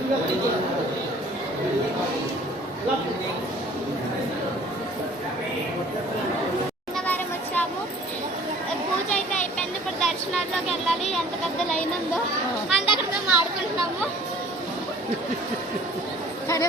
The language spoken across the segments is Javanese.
వారం వచ్చాము పూజ అయితే అయిపోయింది ఇప్పుడు దర్శనాల్లోకి వెళ్ళాలి ఎంత పెద్ద లైన్ ఉందో అందుకడ మేము ఆడుకుంటున్నాము సరే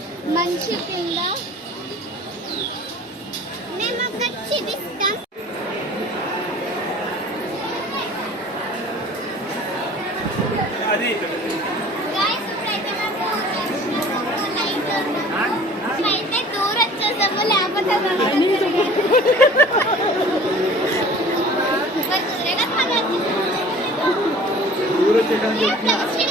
मंचपिला ने मगच दिसतं गाइस सो इथे मात्र खूप आहे आपण कॉल नाही करणार नाही ते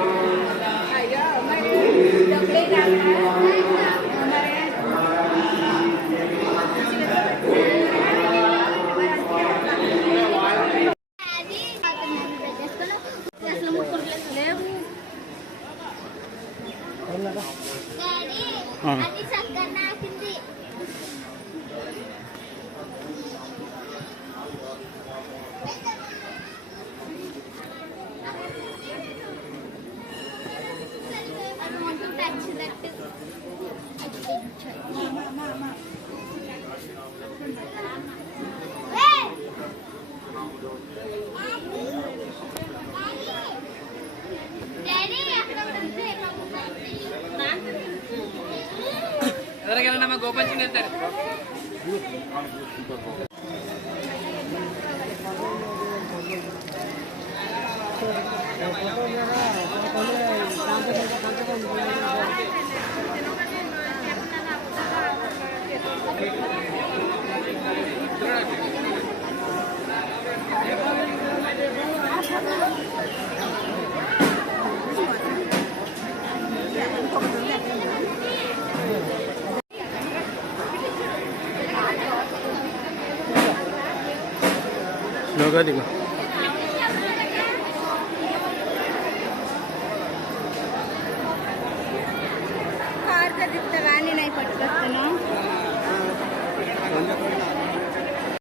嗯。<All right. S 2> ನಮ್ಮ ಗೋಪಾಲ್ ಸಿಂಗ್ ಇರ್ತಾರೆ ಕೊಡ್ತಾರೆ logática no, no, no, no.